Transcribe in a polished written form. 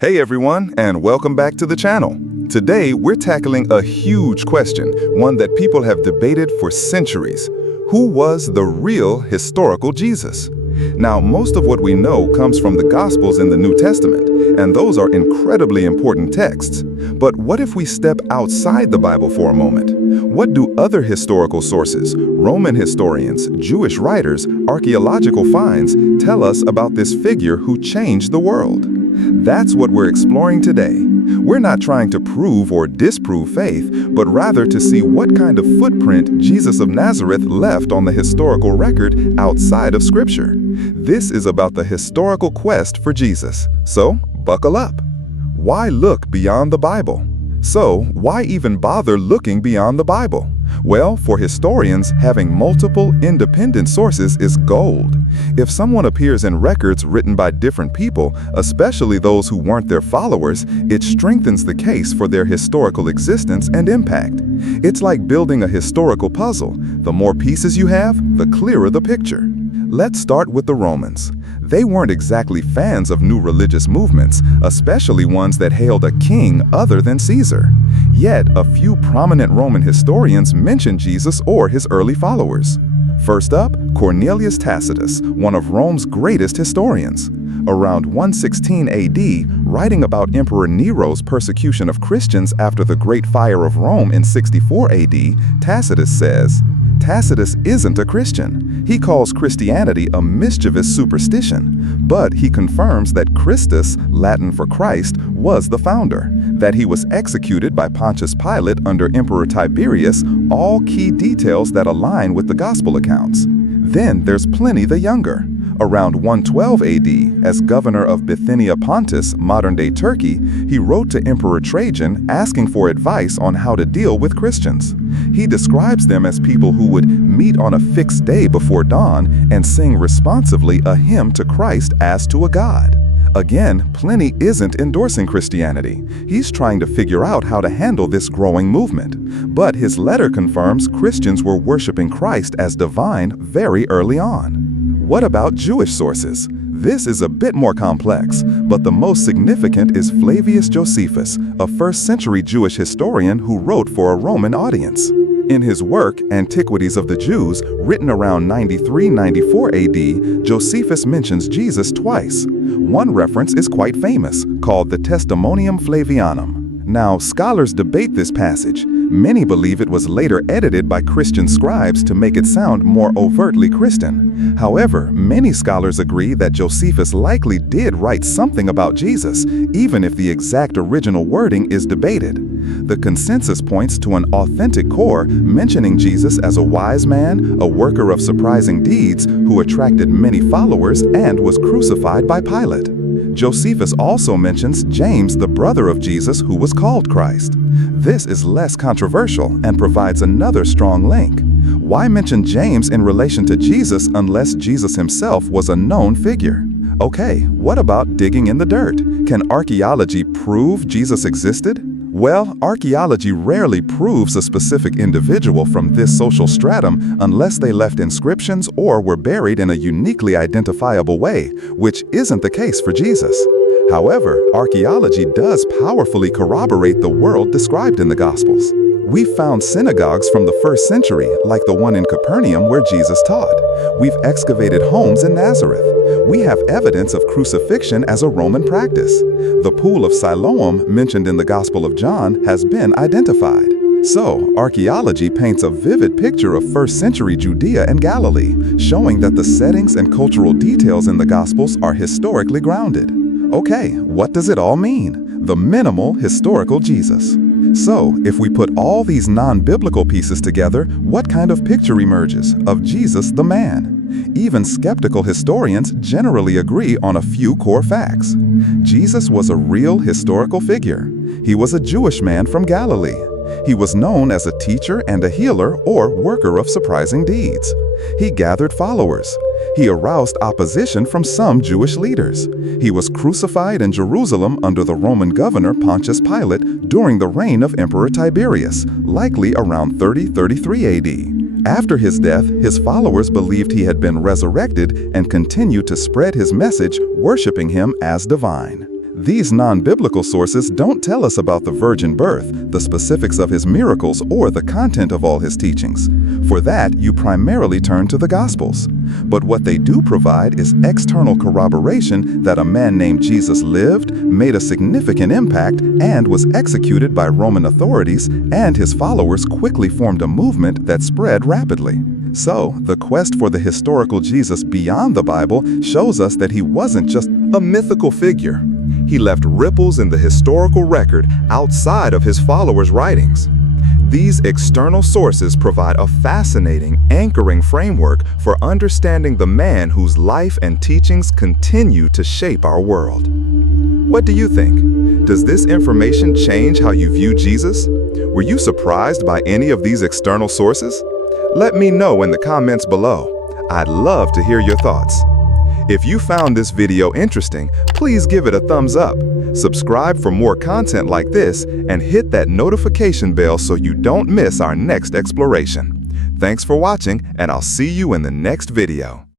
Hey everyone, and welcome back to the channel. Today, we're tackling a huge question, one that people have debated for centuries. Who was the real historical Jesus? Now, most of what we know comes from the Gospels in the New Testament, and those are incredibly important texts. But what if we step outside the Bible for a moment? What do other historical sources, Roman historians, Jewish writers, archaeological finds tell us about this figure who changed the world? That's what we're exploring today. We're not trying to prove or disprove faith, but rather to see what kind of footprint Jesus of Nazareth left on the historical record outside of Scripture. This is about the historical quest for Jesus. So, buckle up. Why look beyond the Bible? So, why even bother looking beyond the Bible? Well, for historians, having multiple independent sources is gold. If someone appears in records written by different people, especially those who weren't their followers, it strengthens the case for their historical existence and impact. It's like building a historical puzzle. The more pieces you have, the clearer the picture. Let's start with the Romans. They weren't exactly fans of new religious movements, especially ones that hailed a king other than Caesar. Yet, a few prominent Roman historians mention Jesus or his early followers. First up, Cornelius Tacitus, one of Rome's greatest historians. Around 116 AD, writing about Emperor Nero's persecution of Christians after the Great Fire of Rome in 64 AD, Tacitus says, Tacitus isn't a Christian. He calls Christianity a mischievous superstition, but he confirms that Christus, Latin for Christ, was the founder, that he was executed by Pontius Pilate under Emperor Tiberius, all key details that align with the Gospel accounts. Then there's Pliny the Younger. Around 112 AD, as governor of Bithynia Pontus, modern-day Turkey, he wrote to Emperor Trajan asking for advice on how to deal with Christians. He describes them as people who would meet on a fixed day before dawn and sing responsively a hymn to Christ as to a god. Again, Pliny isn't endorsing Christianity. He's trying to figure out how to handle this growing movement. But his letter confirms Christians were worshiping Christ as divine very early on. What about Jewish sources? This is a bit more complex, but the most significant is Flavius Josephus, a first-century Jewish historian who wrote for a Roman audience. In his work, Antiquities of the Jews, written around 93-94 AD, Josephus mentions Jesus twice. One reference is quite famous, called the Testimonium Flavianum. Now, scholars debate this passage. Many believe it was later edited by Christian scribes to make it sound more overtly Christian. However, many scholars agree that Josephus likely did write something about Jesus, even if the exact original wording is debated. The consensus points to an authentic core mentioning Jesus as a wise man, a worker of surprising deeds who attracted many followers and was crucified by Pilate. Josephus also mentions James, the brother of Jesus, who was called Christ. This is less controversial and provides another strong link. Why mention James in relation to Jesus unless Jesus himself was a known figure? Okay, what about digging in the dirt? Can archaeology prove Jesus existed? Well, archaeology rarely proves a specific individual from this social stratum unless they left inscriptions or were buried in a uniquely identifiable way, which isn't the case for Jesus. However, archaeology does powerfully corroborate the world described in the Gospels. We've found synagogues from the first century, like the one in Capernaum where Jesus taught. We've excavated homes in Nazareth. We have evidence of crucifixion as a Roman practice. The pool of Siloam, mentioned in the Gospel of John, has been identified. So, archaeology paints a vivid picture of first-century Judea and Galilee, showing that the settings and cultural details in the Gospels are historically grounded. Okay, what does it all mean? The minimal historical Jesus. So, if we put all these non-biblical pieces together, what kind of picture emerges of Jesus the man? Even skeptical historians generally agree on a few core facts. Jesus was a real historical figure. He was a Jewish man from Galilee. He was known as a teacher and a healer or worker of surprising deeds. He gathered followers. He aroused opposition from some Jewish leaders. He was crucified in Jerusalem under the Roman governor Pontius Pilate during the reign of Emperor Tiberius, likely around 30-33 AD. After his death, his followers believed he had been resurrected and continued to spread his message, worshiping him as divine. These non-biblical sources don't tell us about the virgin birth, the specifics of his miracles, or the content of all his teachings. For that, you primarily turn to the Gospels. But what they do provide is external corroboration that a man named Jesus lived, made a significant impact, and was executed by Roman authorities, and his followers quickly formed a movement that spread rapidly. So, the quest for the historical Jesus beyond the Bible shows us that he wasn't just a mythical figure. He left ripples in the historical record outside of his followers' writings. These external sources provide a fascinating, anchoring framework for understanding the man whose life and teachings continue to shape our world. What do you think? Does this information change how you view Jesus? Were you surprised by any of these external sources? Let me know in the comments below. I'd love to hear your thoughts. If you found this video interesting, please give it a thumbs up. Subscribe for more content like this and hit that notification bell so you don't miss our next exploration. Thanks for watching, and I'll see you in the next video.